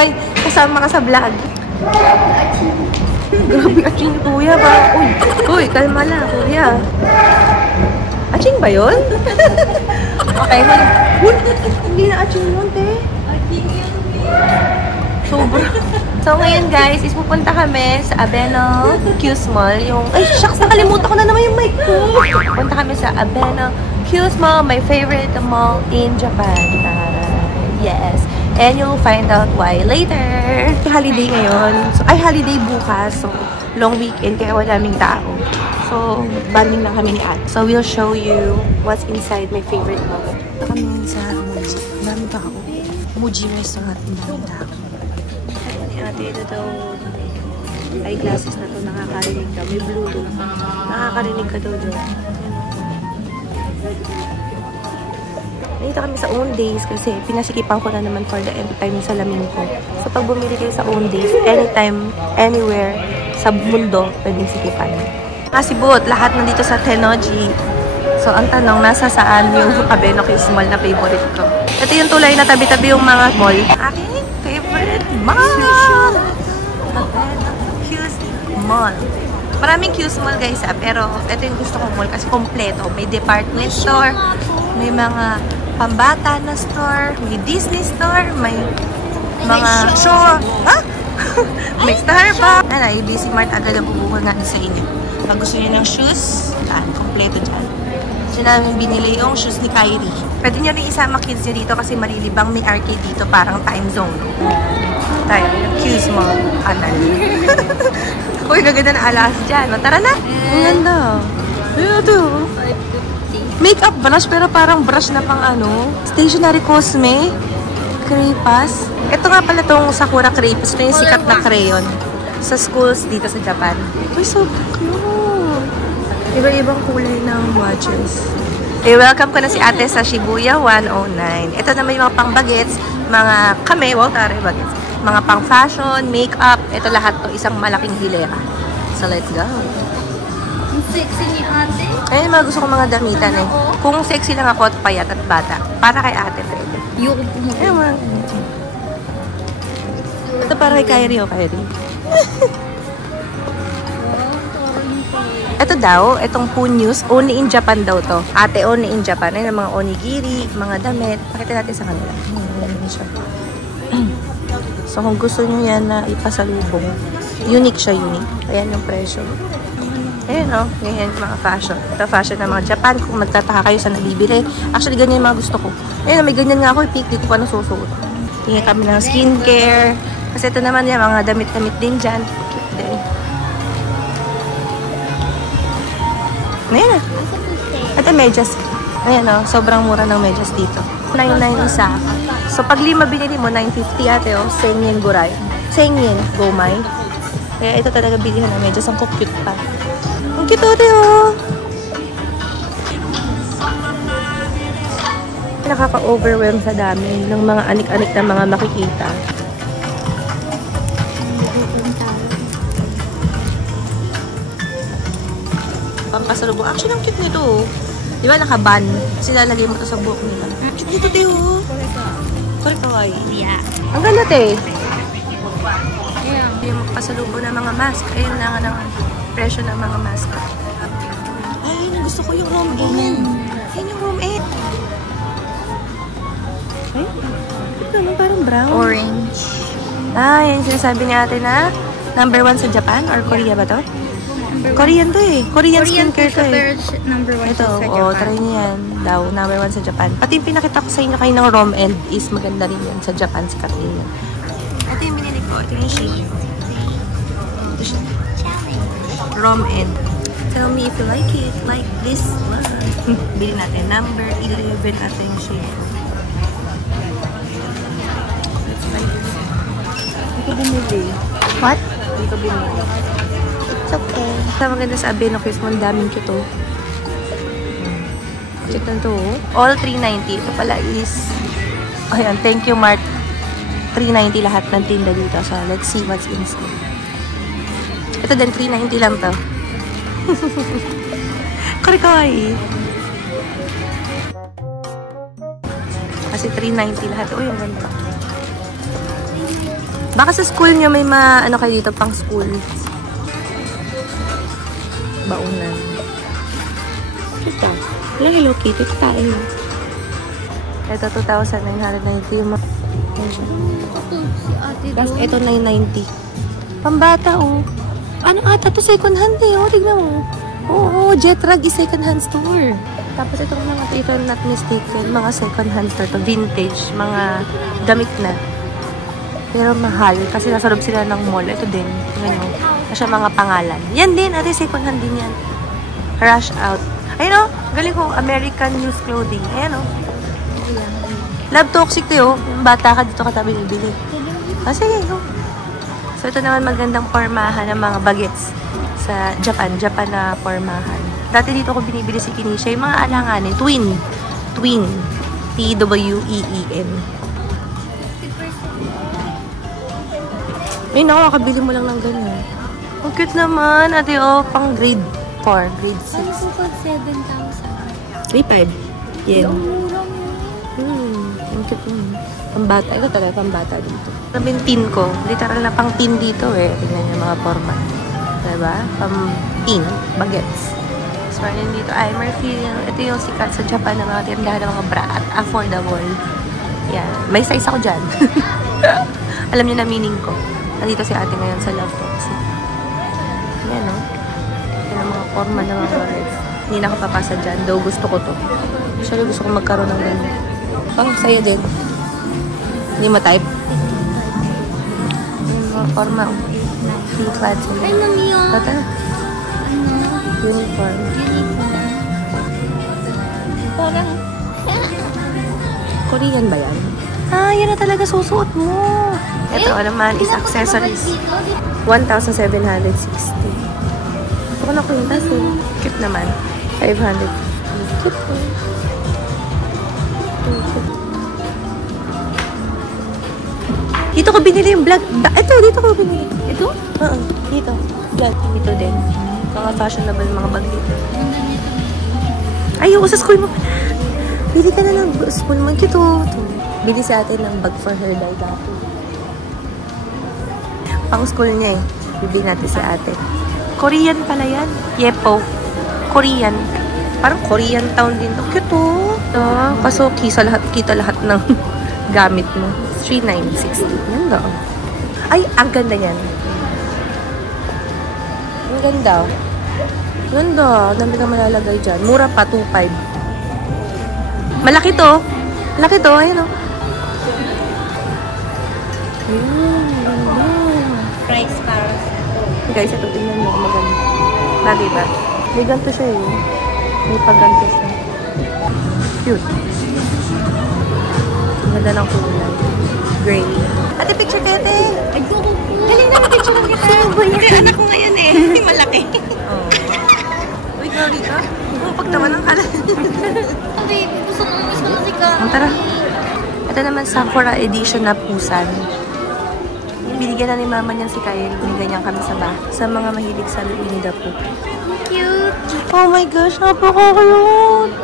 Hoy, kasama ka sa vlog. Grabe, aching kuya ba? Uy, kalma lang, kuya. Aching ba yun? Okay, hoy. Hindi na aching yun, te. Aching yun, sobra. So, ngayon guys, is pupunta kami sa Abeno Q Mall. Ay, shucks, nakalimutan ko na naman yung mic ko. Pupunta kami sa Abeno Q Mall, my favorite mall in Japan. Yes. And you'll find out why later. Holiday ngayon. So, ay, holiday bukas. So, long weekend, kaya wala naming tao. So, banding lang kami ni Ate. So, we'll show you what's inside my favorite mall. Ito kami sa Muji. Dami pa ako. Muji restaurant. Dami tao. Ate, ito daw eyeglasses na to, nakakarinig ka. May Bluetooth. Nakakarinig ka daw doon. Nandito kami sa Owndays kasi pinasikipan ko na naman for the end time sa salamin ko. So pag bumili kayo sa Owndays, anytime, anywhere, sa mundo, pwedeng sikipan. Sibot, lahat nandito sa Tennoji. So ang tanong, nasa saan yung Abeno Q Mall na favorite ko? Ito yung tulay na tabi-tabi yung mga mall. Aking favorite mall! Abeno Q Mall. Maraming Q Mall guys, pero ito yung gusto kong mall kasi kompleto. May department store, may mga pambata na store, may Disney store, may mga show. Ha? May Starbucks. ABC Mart agad ang bubukol natin sa inyo. Pag gusto niyo ng shoes, kompleto dyan. Diyan namin binili yung shoes ni Kyrie. Pwede nyo rin isama kids nyo dito kasi malilibang may arcade dito, parang time zone. Tayo, yung Q Mall. Atal. Uy, gaganda na alas dyan. Tara na! Ang ganda. Ito. Makeup brush, pero parang brush na pang ano. Stationery Cosme. Crepas. Ito nga pala tong Sakura Crepas. Ito yung sikat na crayon sa schools dito sa Japan. Uy, so cute. Iba-ibang kulay ng watches. Okay, welcome ko na si Ate sa Shibuya 109. Ito naman yung mga pang bagets, mga kame, bagets. Mga pang fashion, makeup, ito lahat to, isang malaking hilera. So let's go. Ang sexy ni Ate. Ayun, mga gusto kong mga damitan eh. Kung sexy lang ako at payat at bata, para kay Ate pwede. Yung ito para kay Kyrie o Kyrie. Ito daw, itong Punyus, only in Japan daw to. Ate, only in Japan. Ayun, mga onigiri, mga damit. Pakita natin sa kanila. Siya. So, kung gusto nyo yan na ipasalubong, unique siya, unique. Ayan yung presyo. Ayan, oh. Ganyan yung mga fashion. Ito fashion ng mga Japan. Kung magtataka kayo sa nabibili. Actually, ganyan yung mga gusto ko. Ayan, may ganyan nga ako. I-pick, di ko pa nasusuot. Tingin kami ng skincare. Kasi ito naman yan, mga damit-damit din dyan. Cute. Ayan na. Ito medyas. Ayan o, sobrang mura ng medyas dito. 9.9 isa. So pag 5 binili mo, 9.50 ate o. 1000 yen guray. 1000 yen gomay. Kaya ito talaga bilihan ng medyas. Ang cute pa. Ang cute ate o. Nakaka-overwhelm sa dami ng mga anik-anik na mga makikita. Pampasalubong. Actually, ang cute nito. Di ba naka-ban? Kasi lalagay mo ito sa buhok nila. Cute nito, te, oh. Kore kawaii. Yeah. Ang ganda, te. Yeah. Yung pasalubong ng mga mask. Ayun na nga ng presyo ng mga mask. Ay, gusto ko yung room 8. Ayun yung room 8. Ay, ito naman parang brown. Orange. Ah, yan sinasabi ni ate na number 1 sa Japan or Korea ba to? Korean to eh. Korean skincare to eh. Number 1 ito, sa Japan. try niyo yan. Daw, number 1 sa Japan. Pati yung pinakita ko sa inyo kayo ng Rom End is maganda rin yan sa Japan, sikat rin yan. Ito yung binili ko. Ito yung shade. Ito siya. Rom End. Tell me if you like it. Like this one. Bili natin. Number 11 ito yung shade. Let's try this. Hindi ko bumili. What? Hindi ko bumili. It's okay. Sa maganda sa Abeno Q Mall, daming cute oh. Cute na to. All 390. Ito pala is, ayan, thank you Mart. 390 lahat ng tinda dito. So, let's see what's inside. Ito din, 390 lang to. Kore kawaii. Kasi 390 lahat. Uy, ang ganda. Baka sa school nyo may ano kayo dito pang school. Baunan. Kita. Wala Hello Kitty. Tayo. Ito 2,990 yung mga... Si ate Tapos doon. ito 990. Pambata, oh. Ano ata to? Second hand eh. Oh, tignan mo. Oo, Jetrag is second hand store. Tapos itong mga if I'm not mistaken, mga second hand store to. Vintage. Mga damit na. Pero mahal. Kasi nasa loob sila ng mall. Ito din. Tingnan nyo. Kasi mga pangalan. Yan din. Ate, second hand din yan. Rush out. Ayun, oh. Galing ko. American News Clothing. Ayan, oh. Love Toxic to, oh. Yung bata ka dito katabi bibili. Kasi, oh. So, ito naman magandang formahan ng mga bagets sa Japan. Japan na formahan. Dati dito ko binibili si Kinisha. Yung mga alanganin. Twin. Twin. T-W-E-E-N. Ay, naku, makabili mo lang ng ganyan. Ang cute naman. Ate, oh, pang grade 4, grade 6. Ano po pag 7,000? 3,500. Yen. Mura mo. Ang cute mo. Pambata. Ito talaga pambata dito. Sabi yung tin ko. Literal na pang tin dito eh. Tingnan yung mga format. Diba? Pang tin. Bagets. So, yun dito. Ay, Murphy. Ito yung sikat sa Japan ng mga tindahan ng mga bra at affordable. Yan. May size ako dyan. Alam niyo na meaning ko. Nandito si ate ngayon sa Love Toxic. Yan, no? Yan ang mga forma ng mga bagets. Hindi na ako papasa dyan. Though gusto ko to. Actually, gusto ko magkaroon ng ganyan. Pang sa'yo din. Hindi mo type? Yung mga forma. T-clad sa'yo. Ay, namiya. Tata. Ano? Uniform. Uniform. Parang... Korean ba yan? Ah, yan na talaga susuot mo. Ito naman is accessories. 1,760. Ito ko na kwintas eh. Cute naman. 500. Cute po. Dito ko binili yung vlog. Ito, dito ko binili. Ito? Oo, dito. Vlog. Dito din. Mga fashionable mga bag dito. Ay, sa school mo pala. Bili ka na ng school mo. Cute oh. Bili si ate ng bag for her dahil dati. Pang school niya eh. Bibili natin si ate. Korean pala yan. Yepo. Korean. Parang Korean town din to. Cute oh. Kaso kita lahat ng gamit mo. 3,960. Yan daw. Ay, ang ganda yan. Ang ganda. Ganda. Dami ka malalagay dyan. Mura pa, 2,500. Malaki to. Malaki to. Ayun o. Price para sa ito. Guys, ito tingnan mo. Maganda. Bagay ba? May ganito siya eh. May pagganto siya. Cute. Ang ganda ng kulay. Gray. Ate, picture kayo, ate. Ayoko po. Galing na, picture lang kita. Sino ba yan? Kaya anak ko ngayon eh. Malaki. Uy, girl, ka? Pagtaman ng kalan. Baby, gusto ko mismo na si Karen. Tara. Ito naman Sakura edition na pusan. Binigyan na ni mama niyan si Kyle. Binigyan kami sa bahay. Sa mga mahilig sa Winnie the Pooh. Cute. Oh my gosh, napaka-cute!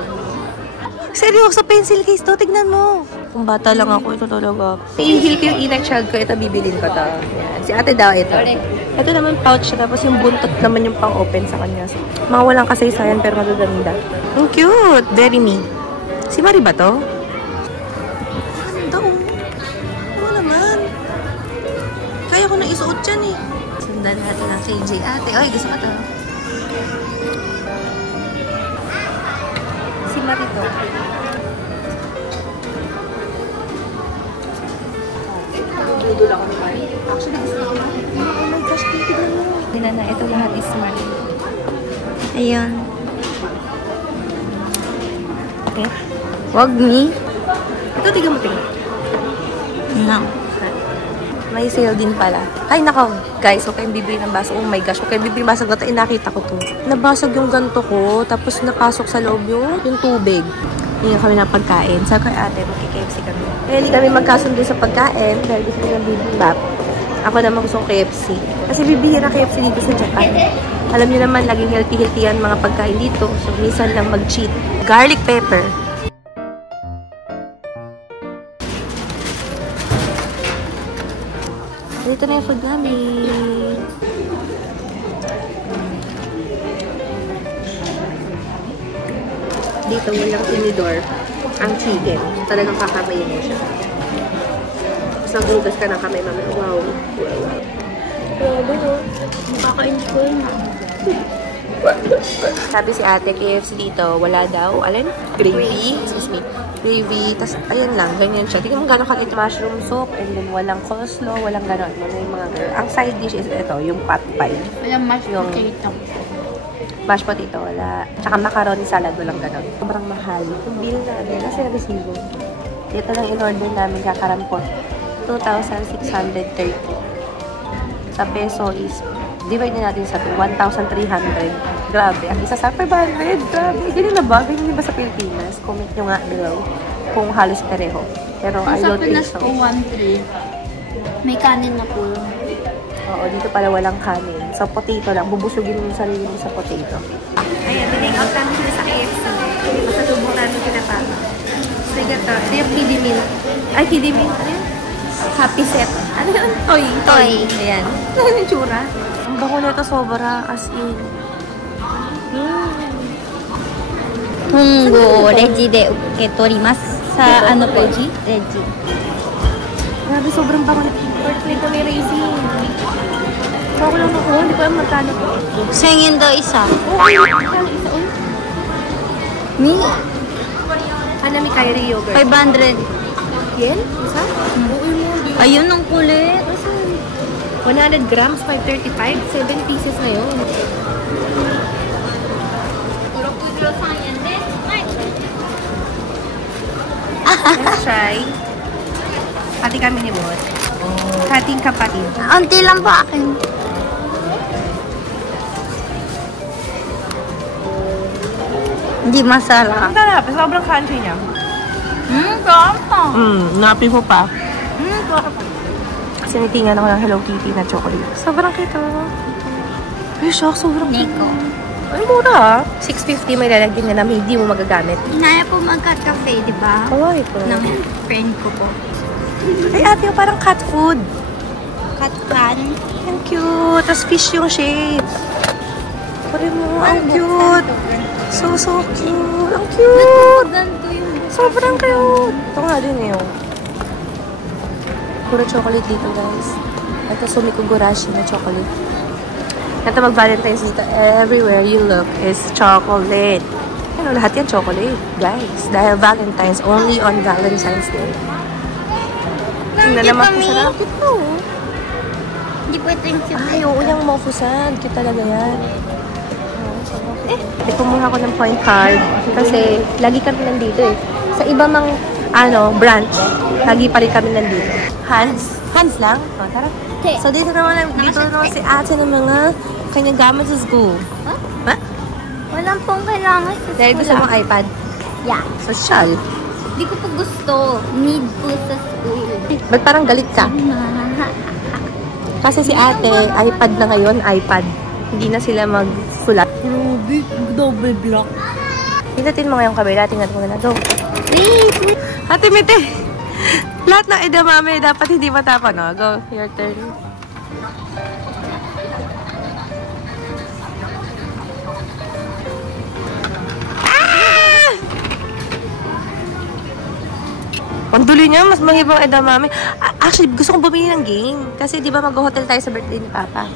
Seryoso, pencil case to. Tignan mo. Kung bata lang ako, ito talaga. I-heal ko yung inang child ko. Ito, bibilin ko to. Yan. Si ate daw ito. Ito naman pouch siya. Tapos yung buntot naman yung pang-open sa kanya. So, mga walang kasaysayan pero madudanda. Ang cute! Very me. Si Marie ba to? Ganda oh. Oo naman. Kaya ko na isuot dyan eh. Sundan natin ang KJ ate. Oy, gusto ka to. Si Marie to. Nagudul ako ni Marie. Actually, gusto ko na. Oh my gosh, tignan mo. Tignan na, ito lahat is Marie. Ayun. Okay. Wag ni. Ito, tignan mo, tignan. No. May sale din pala. Ay, nakaw. Guys, huwag kayong bibili ng baso. Oh my gosh, huwag kayong bibili ng baso. Dati, nakita ko to. Nabasag yung ganto ko. Tapos, napasok sa loob yung tubig. Hindi kami ng pagkain. Sabi ko, ate, magki-KFC kami. Kaya hindi kami magkasundo sa pagkain. Dahil gusto ko ng bibimbap. Ako naman gusto ng KFC. Kasi bibihira KFC dito sa Japan. Alam niyo naman, laging healthy yan mga pagkain dito. So, minsan lang mag-cheat. Garlic pepper. Dito na yung food namin. Dito, walang tinidor. Ang chicken. Talagang kakamayin mo siya. Tapos naghugas ka ng kamay, mami. Wow. Grabe, no? Makakain ko yun. Sabi si ate, KFC dito, wala daw. Alin? Gravy. Excuse me. Gravy. Tapos, ayan lang. Ganyan siya. Tingnan mo gano'n kalit mushroom soup. And then, walang coleslaw. Walang gano'n. Yung mga gano'n. Ang side dish is ito, yung pot pie. Walang mashed Yung potato. mashed potato, wala. Tsaka macaroni salad, walang gano'n. Sobrang mahal. Yung bill namin, kasi resibo. Dito lang in-order namin kakarampot. 2,630. Sa peso is, divide na natin sa 1,300. Grabe. Ang isa sa 500. Grabe. Ganyan na ba? Ganyan ba sa Pilipinas? Comment nyo nga below kung halos pareho. Pero I don't think so. Sa Pinas po, 1,300. May kanin na po. Oo, dito pala walang kanin. So, potato lang. Bubusugin mo yung sarili mo sa potato. Ayan, tinake out namin sila sa KFC. Masalubong namin kinapama. So, ito. Ito yung kiddie meal. Ay, kiddie meal. Ano yun? Happy set. Ano yun? Toy. Toy. Ayan. Ano yung tsura? Ang bango na ito sobra. As in. Hongo, reji de uketorimasu. Sa ano po? Reji? Reji. Grabe, sobrang bango na. Perfect na may racing. Bako lang ako. Hindi ko alam magkano po. 1000 yen daw isa. Okay. Magkano isa? Uy. Ni? Hanami Kairi yogurt. 500. Yen? Isa? Uy mo. Ayun ang kulit. 100 grams, 535. 7 pieces na yun. Let's try. Hati kami ni Bot. Hating kapatid. Unti lang po akin. Hindi masala. Ang sarap. Sobrang crunchy niya. Sarap pa. Napi mo pa. Sarap. Sinitingan ako ng Hello Kitty na chocolate. Sobrang cute. Ay, shock. Sobrang cute. Neko. Ay, mura. 650 may lalagyan na namin. Hindi mo magagamit. Inaya po magka-cafe, di ba? Oh, ito. Ng friend ko po. Ay, ate, parang cat food. Katkan. Ang cute. Tapos fish yung shape. Pari mo. Ang cute. So cute. Ang cute. Ganto yung Sobrang cute. Ito nga din eh. Oh. Puro chocolate dito, guys. Ito Sumiko Gurashi na chocolate. Ito mag-Valentine's dito. Everywhere you look is chocolate. Ano, lahat yan chocolate, guys. Dahil Valentine's, only on Valentine's Day. Tingnan naman po sarap. Cute po. Hindi po ito yung cute. Ay, oo, yung mofusan. Cute talaga yan. Kumuha ko ng point card kasi lagi kami nandito eh. Sa iba mang branch, lagi pa rin kami nandito. Hands lang? O, tara. So, dito naman si ate ng mga kanyang gamit sa school. Huh? Ha? Walang pong kailangan sa Dahil gusto mong iPad? Yeah. Social. Hindi ko po gusto. Need po sa school. Ba't parang galit ka? Kasi si ate, iPad na ngayon, iPad. Hindi na sila magsulat. Ruby, double block. Pindutin mo ngayong kabila. Tingnan mo na. Go. Wait. Ate Mite, lahat ng edamame dapat hindi matapon, no? Go, your turn. Ah! Ang duli niya, mas mangibang edamame. Actually, gusto kong bumili ng game. Kasi di ba mag-hotel tayo sa birthday ni Papa?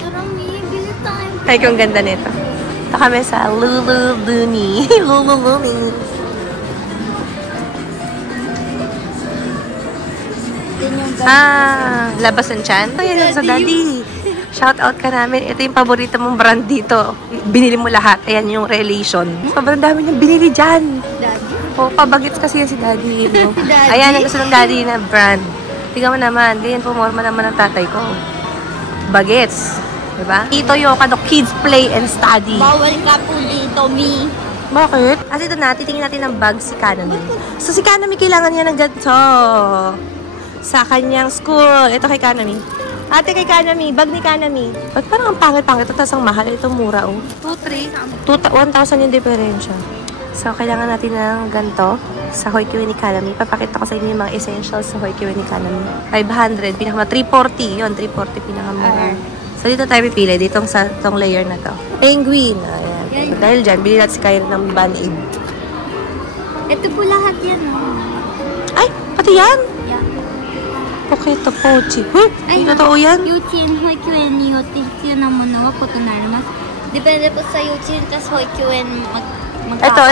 Parang may bili tayo. Ay, kung ganda nito. Ito kami sa Lululuni. Lululuni. Labas ng tiyan. Ayan lang sa daddy. Shout out ka namin. Ito yung paborito mong brand dito. Binili mo lahat. Ayan yung relation. Sobrang dami niyang binili dyan. Daddy? O, pabagits kasi yan si daddy. No? Daddy? Ayan, ang gusto ng daddy na brand. Tingnan mo naman. Ganyan pumorma naman ng tatay ko. Bagets. Diba? Ito yung kids play and study. Bawal ka po dito, me. Bakit? At ito na, titingin natin ng bag si Kanami. So, si Kanami kailangan niya ng ganito. Sa kanyang school. Ito kay Kanami. Ate, kay Kanami. Bag ni Kanami. Ba't parang ang pangit-pangit? Ito tas ang mahal. Ito mura, oh. 1,000 yung diferensya. So, kailangan natin ng ganito. sa Hoikuen Economy. Papakita ko sa inyo yung mga essentials sa Hoikuen Economy. 500, pinakama 340. Yun, 340 pinakamura. So, dito tayo pipili. Ditong sa tong layer na to. Penguin. Ayan. So, dahil dyan, bili natin si Kyrie ng Band-Aid. Ito po lahat yan. Ay, pati yan? Yeah. Poketo Pochi. Ay, totoo yan? 幼稚園、保育園によって必要なものは異なります。Depende po sa 幼稚園tas 保育園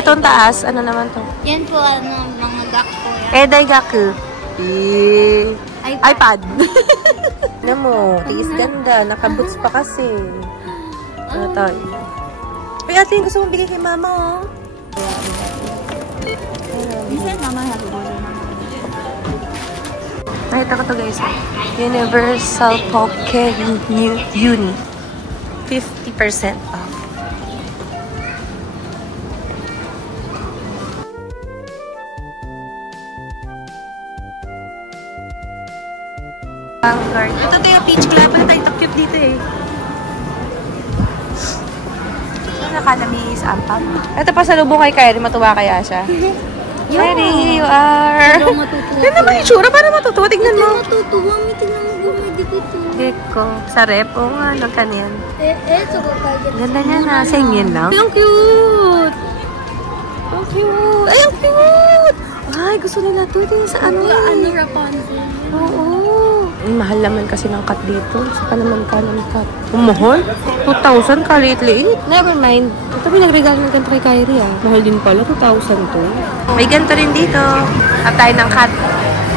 itong taas. Ano naman to? Yan po, mga gakpo yan. Daigaku. iPad. Ano mo? Tiis ganda. Nakaboots pa kasi. Ano to? Ay, ate, gusto mong bigay kay mama, oh. Minsan, mama halubo na. Nakita ko to, guys. Universal Pocket Uni. 50% off. Vanguard. Ito tayo, Peach Club. Wala tayo cute dito eh. Academy is ampam. Ito pa sa lubong kay Kyrie. Matuwa kaya siya? Kyrie, you are... Yan naman yung tsura. Para matutuwa. Tignan mo. Matutuwa. May tignan mo bumay dito. Geko. Sa rep. Oo nga. Nagkan yan. Ganda niya na. Singin lang. Ay, ang cute! Ang cute! Ay, ang cute! Ay, gusto nila ito. Ito yung sa ano. Ano, Rapunzel. Oo. Mahal naman kasi ng cut dito. Saka naman ka ng cut. Mahal? 2,000 ka liit-liit. Never mind. Ito pinagregalo ng ganito kay Kyrie ah. Mahal din pala. 2,000 to. May ganito rin dito. At tayo ng cut.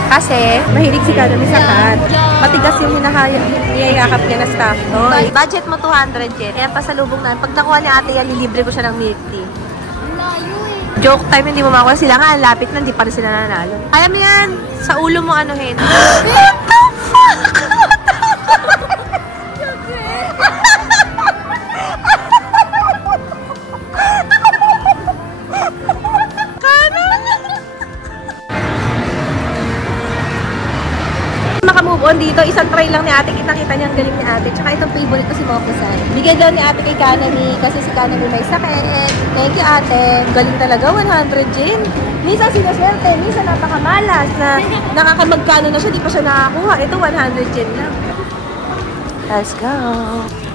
Kasi, mahilig si Kanami sa cut. Matigas yung niyayakap niya na staff toy. Budget mo 200 yen. Kaya pasalubong na. Pag nakuha ni ate yan, lilibre ko siya ng milk tea. Joke time, hindi mo makuha sila nga. Lapit na, hindi pa rin sila nanalo. Kaya mo yan. Sa ulo mo anuhin. What the fuck? Makamove on dito, isang try lang ni ate. Kita-kita niya ang galing ni ate. Tsaka itong favorite ko si Moko-san. Bigay daw ni ate kay Kanami kasi si Kanami may sakit. Thank you ate. Galing talaga, 100 yen. Minsan sinaswerte, minsan napakamalas na nakakamagkano na siya, di pa siya nakakuha. Ito 100 yen lang. Let's go!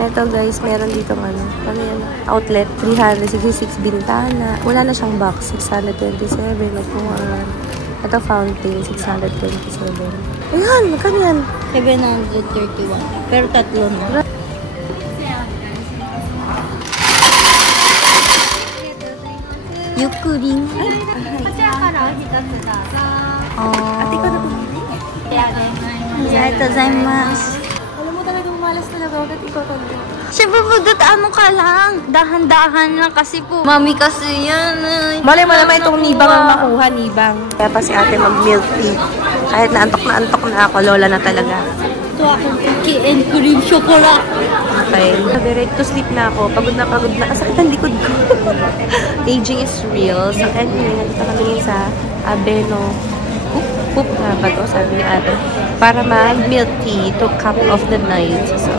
Ito guys, meron dito ano yan? Outlet, 366 bintana. Wala na siyang box, 627. Upuan. Ito fountain, 627. Ayan, magkano yan? 731. Pero tatlo na. Yukurin. Ate ko na bumili. Alam mo talagang malas talaga. Agad ikaw talaga. Siyempre po, ano ka lang. Dahan-dahan lang kasi po. Mami kasi yan. Malay mo naman itong nibang ang makuha, nibang. Kaya pa si ate mag-milk tea. Kahit na antok na ako, lola na talaga. Ito akong cookie and cream chocolate. Okay. Ready to sleep na ako. Pagod na. Sakit ang likod ko. Aging is real. So anyway, nandito kami sa Abeno. Poop na ba ito? Sabi ni ate. Para mag-milk tea to cup of the night. So,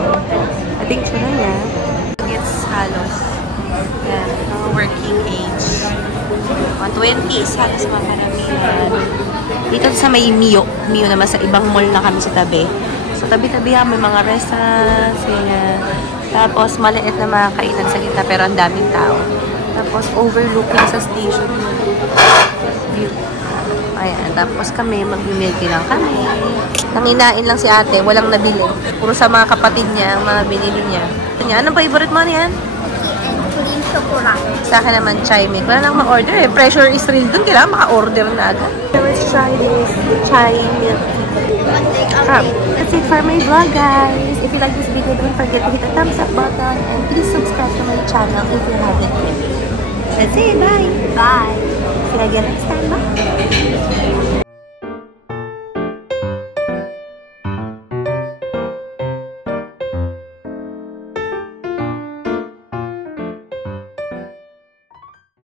I think sila niya. It's halos. Yan. Mga working age. 120 halos mga karamihan. Dito sa may Mio. Mio naman sa ibang mall na kami sa tabi. So, tabi-tabi may mga restaurants. Ganyan. Tapos, maliit na mga kainan sa gitna pero ang daming tao. Tapos, overlooking sa station. View. Ayan. Tapos kami, mag-milky lang kami. Nanginain lang si ate. Walang nabili. Puro sa mga kapatid niya ang mga binili niya. Anong favorite mo niyan? Cream chocolate. Sa akin naman, chai milk. Wala lang ma-order eh. Pressure is real dun. Kailangan maka-order na agad. Let's try this chai milk. That's it for my vlog, guys. If you like this video, don't forget to hit the thumbs up button and please subscribe to my channel if you haven't. That's it. Bye. Bye. See you again next time.